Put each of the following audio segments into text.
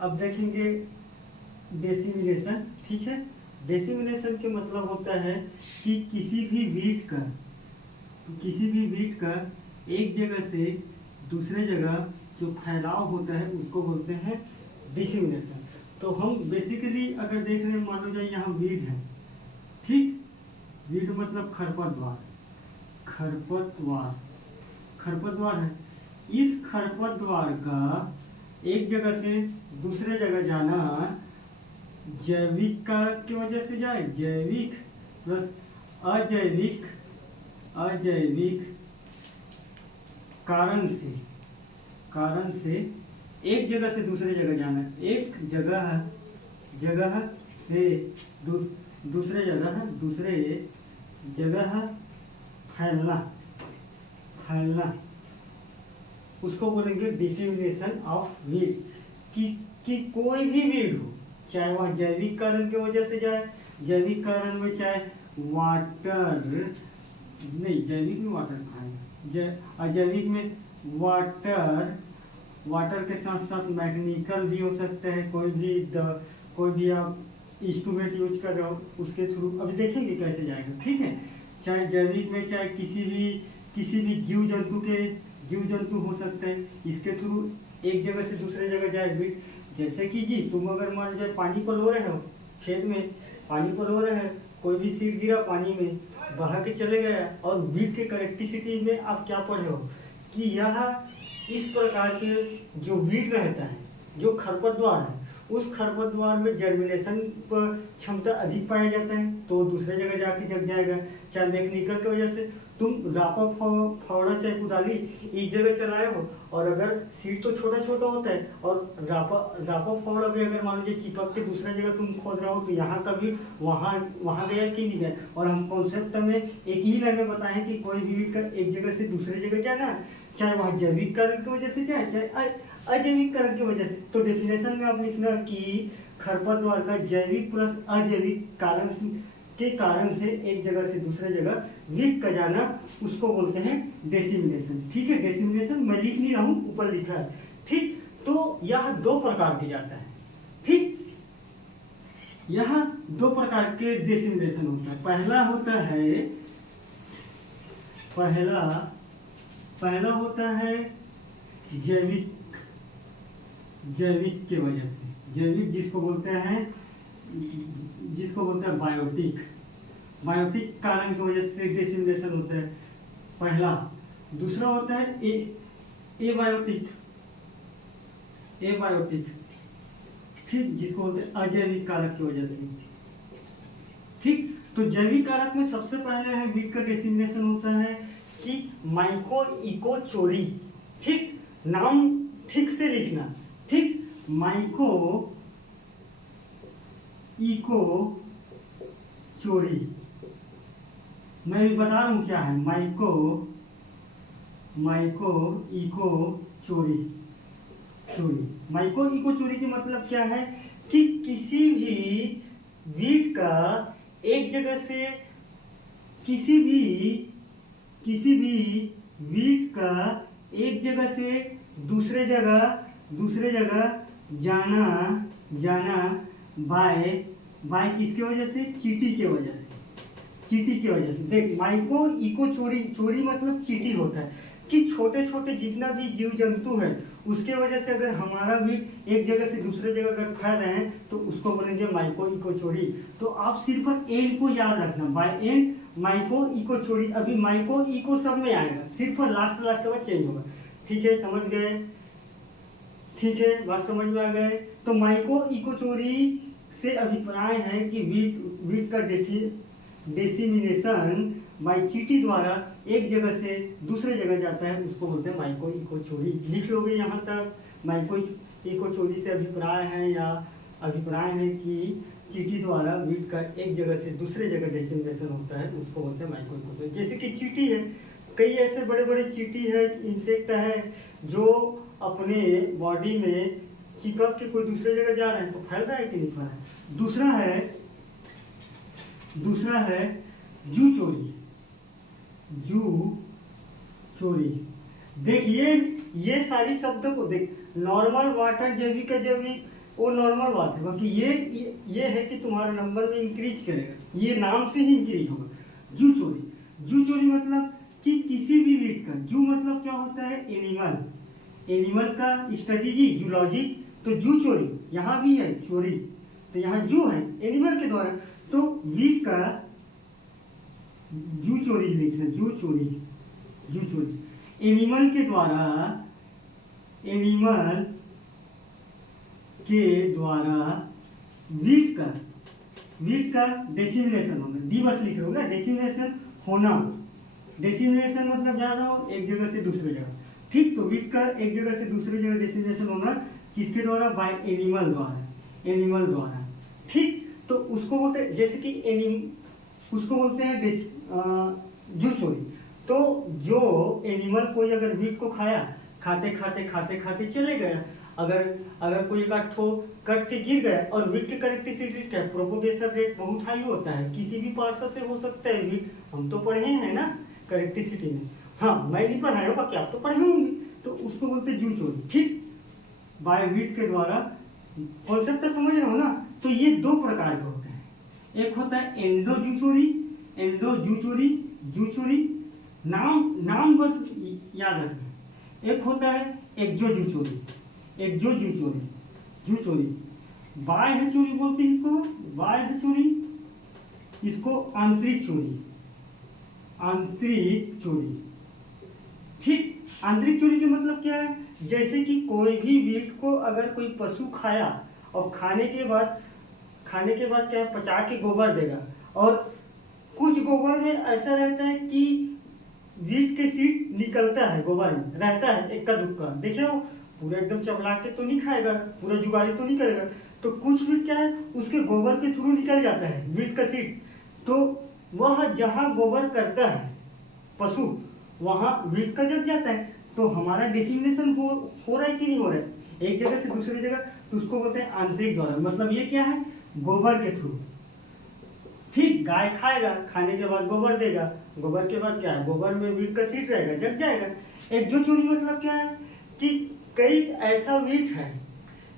अब देखेंगे डेसिमिनेशन। ठीक है, डेसिमिनेशन के मतलब होता है कि किसी भी वीट का एक जगह से दूसरे जगह जो फैलाव होता है उसको बोलते हैं डिसिमिनेशन। तो हम बेसिकली अगर देख रहे हैं, मान लो जाए यहाँ वीट है, ठीक, वीट मतलब खरपतवार, खरपतवार है। इस खरपतवार का एक जगह से दूसरे जगह जाना जैविक कारक की वजह से जाए, जैविक प्लस अजैविक कारण से एक जगह से दूसरे जगह जाना, एक जगह से दूसरे जगह फैलना उसको बोलेंगे डिसेमिनेशन ऑफ वीड। कि कोई भी वीड हो, चाहे वह जैविक कारण की वजह से जाए, जैविक कारण में चाहे वाटर नहीं, जैविक में वाटर खाएगा, अजैविक में वाटर के साथ साथ मैकेनिकल भी हो सकता है। कोई भी आप इंस्ट्रूमेंट यूज कर रहे हो उसके थ्रू, अभी देखेंगे कैसे जाएगा। ठीक है, चाहे जैविक में चाहे किसी भी जीव जंतु हो सकते हैं, इसके थ्रू एक जगह से दूसरे जगह जाए। जैसे कि जी तुम अगर मान जाए पानी पलो रहे हो, खेत में पानी पलो रहे हैं, कोई भी सीड गिरा पानी में, बहा के चले गया, और वीट के करेक्टिसिटी में आप क्या पढ़े हो कि यह इस प्रकार के जो वीट रहता है, जो खरपतवार है, उस खरपतवार में जर्मिनेशन पर क्षमता अधिक पाया जाता है, तो दूसरे जगह जाके जग जाएगा। चाहे मैकेनिकल की वजह से तुम रापा फावड़ा चाहे कुदाली इस जगह चलाए हो, और अगर सीड तो छोटा छोटा होता है, और रापा फावड़ा भी अगर मान लीजिए चिपक के दूसरे जगह तुम खोद रहे हो, तो यहाँ का भी वहाँ गया कि नहीं गया। और हम कॉन्सेप्ट में एक ही लाइन में बताएं कि कोई भी वीट का एक जगह से दूसरे जगह जाना है, चाहे वह जैविक कारण की वजह से जाए, चाहे अजैविक कारण की वजह से। तो डेफिनेशन में आप लिखना कि खरपतवार का जैविक प्लस अजैविक कारण के कारण से एक जगह से दूसरे जगह वीट का जाना उसको बोलते हैं डेसिमिनेशन। ठीक है, डेसिमिनेशन मैं लिख नहीं रहा हूँ, ऊपर लिखा है। ठीक, तो यह दो प्रकार की जाता है। ठीक, यह दो प्रकार के डेसिमिनेशन होता है। पहला होता है जैविक की वजह से, जैविक जिसको बोलते हैं बायोटिक कारण की वजह से डेसिमिनेशन होता है पहला। दूसरा होता है एबायोटिक, ठीक, जिसको बोलते हैं अजैविक कारक की वजह से। ठीक, तो जैविक कारक में सबसे पहले है वीट का डेसिमिनेशन होता है कि माइको इकोचोरी। ठीक, नाम ठीक से लिखना। ठीक, माइको इको चोरी, मैं भी बता रहा हूँ क्या है। माइको इको चोरी माइको इको चोरी की मतलब क्या है कि किसी भी वीट का एक जगह से किसी भी वीट का एक जगह से दूसरे जगह जाना बाय किसके वजह से, चींटी की वजह से। देख, माइको इको चोरी मतलब चींटी होता है कि छोटे छोटे जितना भी जीव जंतु है उसके वजह से अगर हमारा वीट एक जगह से दूसरे जगह अगर फैल रहे हैं तो उसको बोलेंगे माइको इको चोरी। तो आप सिर्फ एंड को याद रखना, बाय एंड माइको इको चोरी। अभी माइको इको सब में आएगा, सिर्फ लास्ट के बाद चेंज होगा। ठीक है, समझ गए? ठीक है, बात समझ में आ गए? तो माइको इको चोरी से अभिप्राय है कि वीट का डेसिमिनेशन बाय चींटी द्वारा एक जगह से दूसरे जगह जाता है, उसको बोलते हैं माइको इको चोरी। लिख लोगे यहाँ तक। माइको इको चोरी से अभिप्राय है कि चींटी द्वारा वीट का एक जगह से दूसरे जगह डेसिमिनेशन होता है, उसको बोलते हैं माइको इको चोरी। जैसे कि चींटी है, कई ऐसे बड़े बड़े चींटी है, इंसेक्ट है, जो अपने बॉडी में चिपक के कोई दूसरे जगह जा रहे हैं तो फैल रहा है कि नहीं फैल रहा है। दूसरा है जू चोरी। देखिए ये सारी शब्दों को देख, नॉर्मल वाटर, जैविक वो नॉर्मल बात है। बाकी ये है कि तुम्हारा नंबर में इंक्रीज करेगा, ये नाम से ही इंक्रीज होगा। जू चोरी, जू चोरी मतलब कि किसी भी वीट का, जू मतलब क्या होता है एनिमल, एनिमल का स्टडी जी जूलॉजी, तो जू चोरी यहाँ भी है चोरी, तो यहाँ जू है एनिमल के द्वारा, तो वीट का जू चोरी लिखना, जू चोरी, जू चोरी एनिमल के द्वारा, एनिमल के द्वारा वीट का डेसिमिनेशन होना, डी बस लिख रहे हो ना, डेसिमिनेशन होना, डेसिमिनेशन मतलब जा रहा हो एक जगह से दूसरी जगह, ठीक। तो वीट का एक जगह से दूसरी जगह डेसिमिनेशन होना किसके द्वारा, बाय एनिमल द्वारा, एनिमल द्वारा, ठीक। तो उसको बोलते हैं, जैसे कि उसको बोलते हैं जू चोरी। तो जो एनिमल कोई अगर वीट को खाया, खाते खाते खाते खाते चले गया, अगर कोई एक ठो कट के गिर गया, और वीट की करेक्टिसिटी क्या है, प्रोपोगेशन रेट बहुत हाई होता है, किसी भी पार्ट से हो सकता है वीट, हम तो पढ़े हैं ना करेक्टिसिटी में, हाँ मैं नहीं पढ़ाया हूँ, बाकी आप तो पढ़े होंगे, तो उसको बोलते हैं जू चोरी, ठीक। बाय वीट के द्वारा, कॉन्सेप्ट तो समझ रहे हो ना। तो ये दो प्रकार के होते हैं, एक होता है एंडो जू चोरी, एंडो जू चोरी, जू चोरी नाम बस याद रखना। एक होता है एक्जो जू चोरी, एक्जो जू चोरी, जू चोरी बाह्य चोरी बोलते हैं इसको, बाह्य चोरी, इसको आंतरिक चोरी, आंतरिक चोरी, ठीक। आंतरिक चोरी का मतलब क्या है, जैसे कि कोई भी वीट को अगर कोई पशु खाया, और खाने के बाद क्या है, पचा के गोबर देगा, और कुछ गोबर में ऐसा रहता है कि वीट के सीड निकलता है, गोबर में रहता है इक्का दुक्का, देखिए वो पूरा एकदम चबला के तो नहीं खाएगा, पूरा जुगाड़ी तो नहीं करेगा, तो कुछ वीट क्या है उसके गोबर के थ्रू निकल जाता है वीट का सीड, तो वह जहाँ गोबर करता है पशु, वहाँ वीट का जग जाता है। तो हमारा डिसिमिनेशन हो रहा है कि नहीं हो रहा है, एक जगह से दूसरी जगह, तो उसको बोलते हैं आंतरिक द्वारा, मतलब ये क्या है, गोबर के थ्रू, ठीक। गाय खाएगा, खाने के बाद गोबर देगा, गोबर के बाद क्या है, गोबर में वीट का सीड रहेगा, जग जाएगा। एक जो चोरी मतलब क्या है कि कई ऐसा वीट है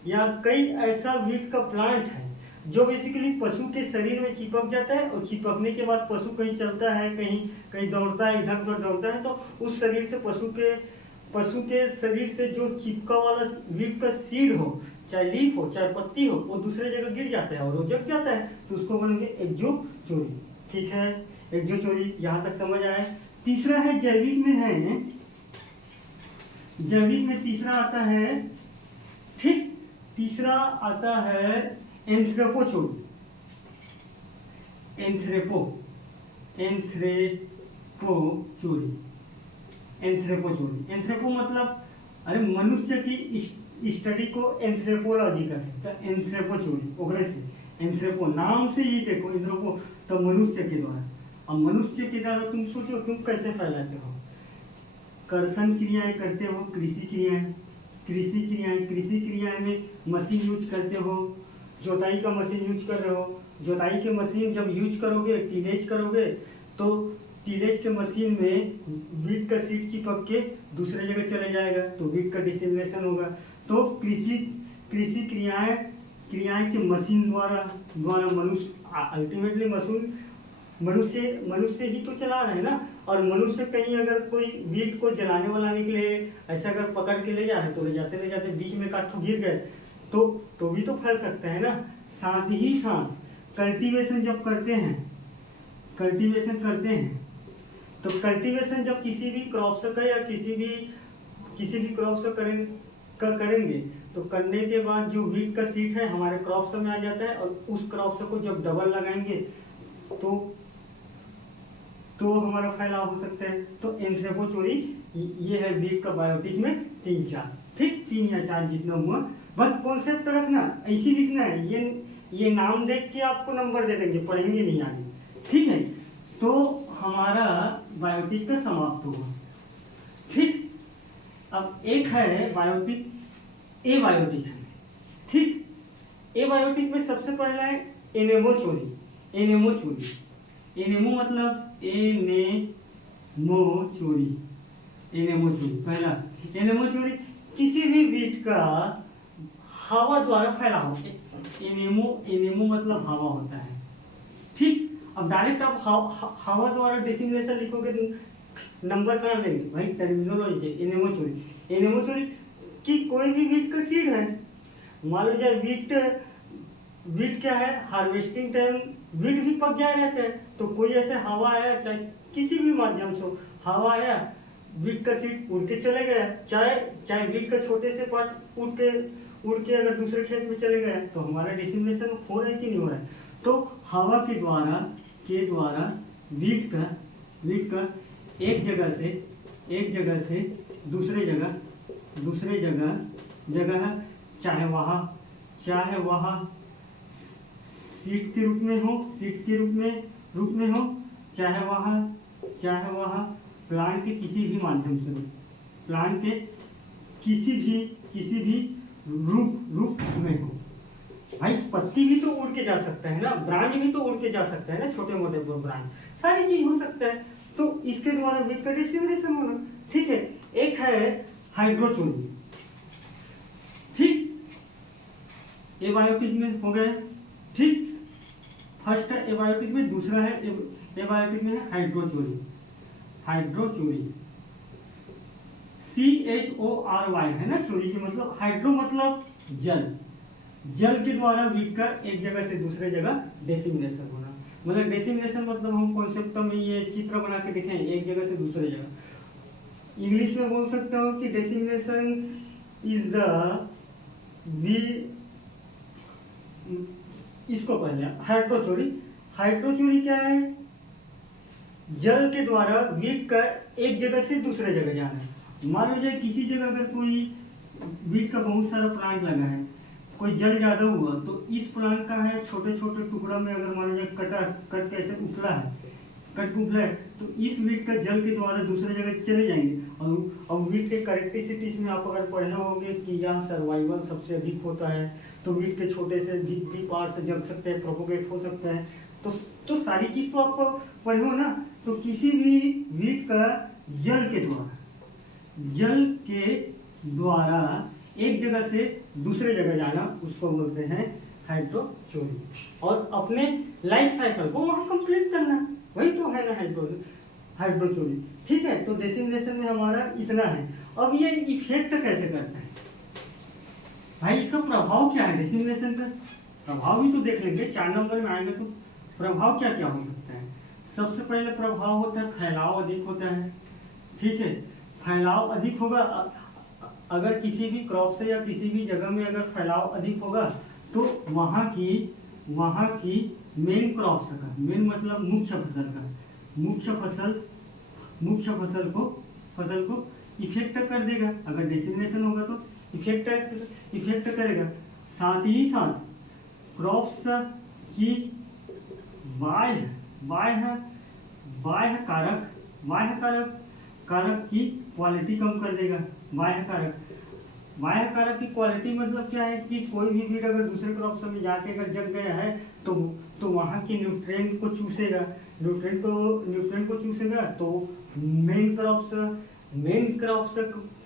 या कई ऐसा वीट का प्लांट है जो बेसिकली पशु के शरीर में चिपक जाता है, और चिपकने के बाद पशु कहीं चलता है, कहीं दौड़ता है, इधर उधर दौड़ता है, तो उस शरीर से पशु के शरीर से जो चिपका वाला वीट का सीड हो, चाहे लीफ हो चाहे पत्ती हो, वो दूसरे जगह गिर जाता है और वो जग जाता है, तो उसको बोलेंगे एक्जो चोरी, ठीक है। एक्जो चोरी यहाँ तक समझ आया। तीसरा है जैविक में है, जैविक में तीसरा आता है, ठीक, तीसरा आता है एंथ्रोपो चोरी, एंथ्रोपो चोरी, एंथ्रोपो चोरी, एंथ्रोपो मतलब अरे मनुष्य की स्टडी को एंथ्रोपोलॉजी कहते हैं, एंथ्रोपो चोरी ओकरे से, एंथ्रोपो नाम से ही देखो, एंथ्रोपो तो मनुष्य के द्वारा, अब मनुष्य के द्वारा तुम सोचो तुम कैसे फैलाते हो, कर्षण क्रियाएं करते हो, कृषि क्रियाएं में मशीन यूज करते हो, जोताई का मशीन यूज कर रहे हो, जोताई के मशीन जब यूज करोगे, टीलेज करोगे, तो टीलेज के मशीन में वीट का सीड चिपक के दूसरे जगह चले जाएगा, तो वीट का डिसिमिनेशन होगा। तो कृषि क्रियाएं के मशीन द्वारा मनुष्य अल्टीमेटली मनुष्य ही तो चला रहे हैं ना, और मनुष्य कहीं अगर कोई वीट को जलाने वाला निकले, ऐसा अगर पकड़ के ले जा रहे, तो ले जाते बीच में काठों गिर गए, तो भी तो फैल सकता है ना। साथ ही साथ कल्टीवेशन जब करते हैं, तो कल्टीवेशन जब किसी भी क्रॉप का या किसी भी क्रॉप से करेंगे, तो करने के बाद जो वीट का सीड है हमारे क्रॉप में आ जाता है, और उस क्रॉप को जब डबल लगाएंगे तो हमारा फैलाव हो सकता है। तो एंथ्रोपो चोरी ये है वीट का बायोटिक में 3-4, ठीक, 3 या 4 जितना हुआ, बस कॉन्सेप्ट रखना, ऐसी लिखना है, ये नाम देख के आपको नंबर दे देंगे, पढ़ेंगे नहीं आगे, ठीक है। तो हमारा बायोटिक का समाप्त हुआ, ठीक। अब एक है बायोटिक, ए बायोटिक है, ठीक। ए बायोटिक में सबसे पहला है एनेमो चोरी, एनेमो चोरी, एनेमो मतलब एनेमो चोरी, एनेमो चोरी पहला, एनेमो चोरी किसी भी वीट का हवा द्वारा फैलाव, एनेमो मतलब हवा होता है, ठीक। अब डायरेक्ट आप हवा द्वारा डेसिमिनेशन लिखोगे तो नंबर कहाँ देंगे भाई, टर्मिनोलॉजी है। एनेमो चोरी कि कोई भी वीट का सीड है, मान लीजिए वीट क्या है, हार्वेस्टिंग टाइम वीट भी पक जाया रहता है, तो कोई ऐसे हवा आया, चाहे किसी भी माध्यम से हवा आया, वीट का सीड उड़ के चले गया, चाहे वीट का छोटे से पार्ट उड़ के अगर दूसरे खेत में चले गए, तो हमारा डिसिमिनेशन हो रहा है कि नहीं हो रहा है। तो हवा के द्वारा वीट का एक जगह से दूसरे जगह चाहे वहाँ सीड के रूप में हो, चाहे वहाँ प्लांट के किसी भी माध्यम से, प्लांट के किसी भी रूप में हो। भाई पत्ती भी तो उड़ के जा सकता है ना, ब्रांच भी तो उड़ के जा सकता है ना, छोटे मोटे ब्रांच, सारी चीज हो सकता है। तो इसके द्वारा वीट का डिसिमिनेशन होना, ठीक है। एक है हाइड्रोचोरी, ठीक, एबायोटिक में हो गए, ठीक। फर्स्ट है एबायोटिक में, दूसरा है एबायोटिक में है हाइड्रोचोरी। CHORY है ना, चोरी की मतलब, हाइड्रो मतलब जल के द्वारा वीट का एक जगह से दूसरे जगह डेसिमिनेशन होना। मतलब डेसिमिनेशन मतलब हम कॉन्सेप्ट में ये चित्र बना के दिखें, एक जगह से दूसरे जगह। इंग्लिश में बोल सकते हो कि डेसिमिनेशन इज द इसको पहले हाइड्रोचोरी क्या है, जल के द्वारा वीट का एक जगह से दूसरे जगह जाना है। मान लीजिए किसी जगह अगर कोई वीट का बहुत सारा प्लांट लगा है, कोई जल ज्यादा हुआ, तो इस प्लांट का है छोटे छोटे टुकड़ा में अगर मान लीजिए कट कैसे उठला है, तो इस वीट का जल के द्वारा दूसरे जगह चले जाएंगे। और वीट के कैरेक्टरिस्टिक्स में आप अगर पढ़े होंगे कि यहाँ सर्वाइवल सबसे अधिक होता है, तो वीट के छोटे से भी पार्ट से जग सकते हैं, प्रोपोगेट हो सकते हैं। तो सारी चीज तो आपको पढ़े हो ना। तो किसी भी वीट का जल के द्वारा एक जगह से दूसरे जगह जाना, उसको बोलते हैं हाइड्रोचोरी। और अपने लाइफ साइकिल को वहां कंप्लीट करना, वही तो है ना हाइड्रोचोरी, ठीक है। तो डेसिमिनेशन में हमारा इतना है। अब ये इफेक्ट कैसे करता है भाई, इसका प्रभाव क्या है, डेसिमिनेशन का प्रभाव भी तो देख लेंगे। 4 नंबर में आएंगे तो प्रभाव क्या क्या हो सकता है। सबसे पहले प्रभाव होता है फैलाव अधिक होता है, ठीक है। फैलाव अधिक होगा, अगर किसी भी क्रॉप से या किसी भी जगह में अगर फैलाव अधिक होगा, तो वहाँ की मेन क्रॉप्स का, मेन मतलब मुख्य फसल को इफेक्ट कर देगा। अगर डेसिमिनेशन होगा तो इफेक्ट करेगा। साथ ही साथ क्रॉप्स की बाह्य कारक की क्वालिटी कम कर देगा। बाह्य कारक की क्वालिटी मतलब क्या है कि कोई भी वीड अगर दूसरे क्रॉप्स में जाके अगर जग गया है, तो वहाँ की न्यूट्रिएंट को चूसेगा, तो मेन क्रॉप्स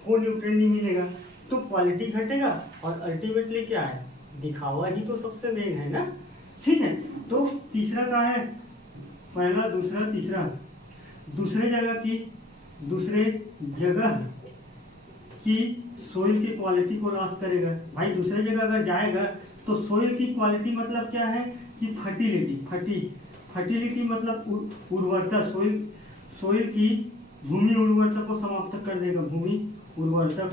को न्यूट्रिएंट नहीं मिलेगा, तो क्वालिटी घटेगा। और अल्टीमेटली क्या है, दिखावा ही तो सबसे मेन है ना, ठीक है। तो तीसरा का है, पहला दूसरा तीसरा, दूसरे जगह की सोइल की क्वालिटी को लॉस करेगा। भाई दूसरे जगह अगर जाएगा तो सोइल की क्वालिटी मतलब क्या है कि फर्टिलिटी मतलब उर्वरता, सोइल की भूमि उर्वरता को समाप्त कर देगा, भूमि उर्वरता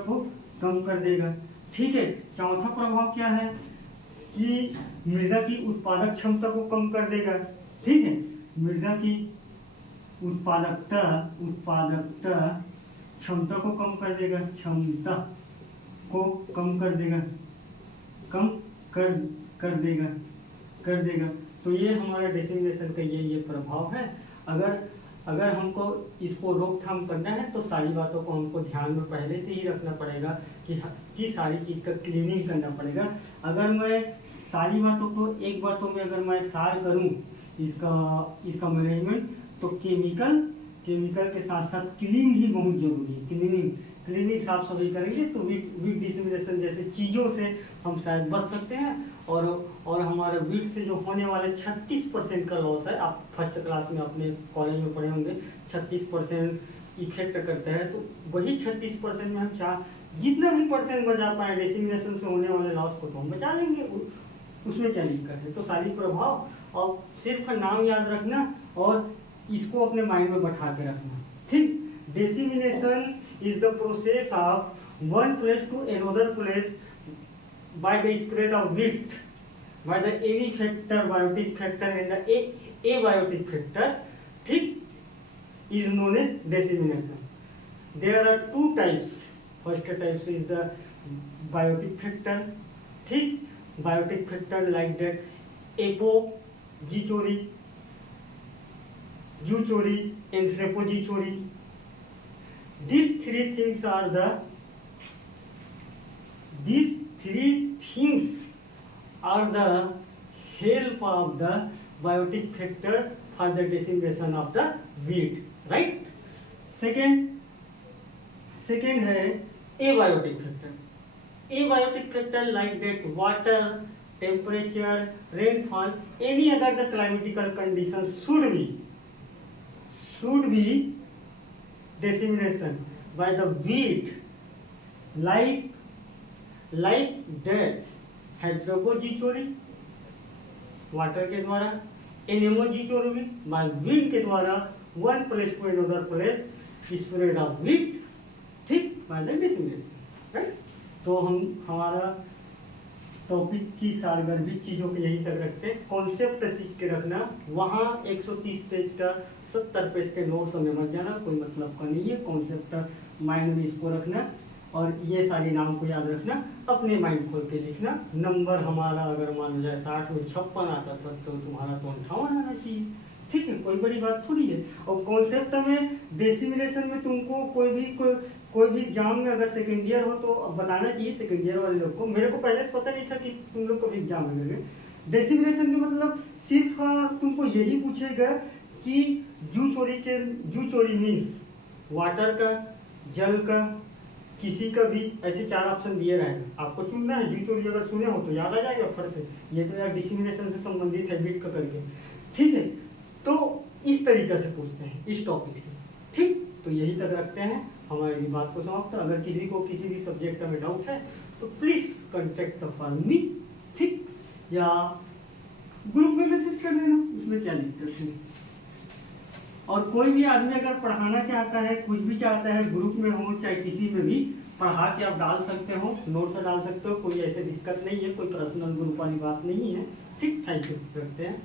को कम कर देगा, ठीक है। चौथा प्रभाव क्या है कि मृदा की उत्पादक क्षमता को कम कर देगा, ठीक है। मृदा की उत्पादकता क्षमता को कम कर देगा। तो ये हमारा डेसिमिनेशन का ये प्रभाव है। अगर हमको इसको रोकथाम करना है तो सारी बातों को हमको ध्यान में पहले से ही रखना पड़ेगा कि सारी चीज़ का क्लीनिंग करना पड़ेगा। अगर मैं सारी बातों को एक बातों में अगर मैं सार करूं इसका मैनेजमेंट, तो केमिकल के साथ साथ क्लीनिंग ही बहुत जरूरी है। क्लीनिंग साफ सफाई करेंगे तो वीट डिसिमिनेशन डेसिमिनेशन जैसे चीज़ों से हम शायद बच सकते हैं, और हमारे वीट से जो होने वाले 36% का लॉस है, आप फर्स्ट क्लास में अपने कॉलेज में पढ़े होंगे 36% इफेक्ट करता है, तो वही 36% में हम जितना भी परसेंट बचा पाए डेसिमिनेशन से होने वाले लॉस को तो हम बचा लेंगे, उसमें क्या दिक्कत है। तो सारी प्रभाव और सिर्फ नाम याद रखना और इसको अपने माइंड में बैठा के रखना, ठीक। Dissemination is the process of one place to another place by the spread of wheat by the any factor, biotic factor and the abiotic factor, ठीक, is known as dissemination. There are two types. First type is the biotic factor, ठीक, biotic factor like that apo G chori, Ju chori and trepo G chori. These three things are the help of the biotic factor for the dissemination of the wheat, right? Second है abiotic factor. Abiotic factor like that water, temperature, rainfall, any other the climatical conditions should be dissemination by the wheat like that hydropogy चोरी water के द्वारा, anemochory by wind के द्वारा, one place to another place spread of wheat, ठीक, by the dissemination, right. तो हमारा topic की सारगर्भित चीज़ों को यही तक रखते हैं। कॉन्सेप्ट सीख के रखना, वहाँ 130 पेज का 70 पेज के नोट्स में मत जाना, कोई मतलब का नहीं है। कॉन्सेप्ट माइंड में इसको रखना और ये सारे नाम को याद रखना, अपने माइंड खोल के लिखना। नंबर हमारा अगर मान जाए 60 में 56 आता था तो तुम्हारा तो 58 आना चाहिए, ठीक है, कोई बड़ी बात थोड़ी है। और कॉन्सेप्ट में डेसिमिनेशन में तुमको कोई भी एग्जाम में अगर सेकेंड ईयर हो तो बताना चाहिए सेकेंड ईयर वाले लोग को। मेरे को पहले से पता नहीं था कि तुम लोग को भी एग्जाम में डेसिमिनेशन के मतलब सिर्फ तुमको यही पूछेगा कि जू चोरी मीन्स वाटर का, जल का, किसी का भी, ऐसे 4 ऑप्शन दिए रहेगा, आपको चुनना है। जू चोरी अगर सुने हो तो याद आ जाएगा फट से, ये तो यार डिसिमिनेशन से संबंधित है बीट का करके, ठीक है। तो इस तरीके से पूछते हैं इस टॉपिक से, ठीक। तो यही तक रखते हैं, हमारी बात को समाप्त। अगर किसी को किसी भी सब्जेक्ट में डाउट है तो प्लीज कॉन्टेक्ट फॉर मी, ठीक, या ग्रुप में मैसेज कर देना, उसमें क्या दिक्कत है। और कोई भी आदमी अगर पढ़ाना चाहता है, कुछ भी चाहता है, ग्रुप में हो चाहे किसी में भी, पढ़ा के आप डाल सकते हो, नोट्स डाल सकते हो, कोई ऐसे दिक्कत नहीं है, कोई पर्सनल ग्रुप वाली बात नहीं है, ठीक। थैंक यू, रखते हैं।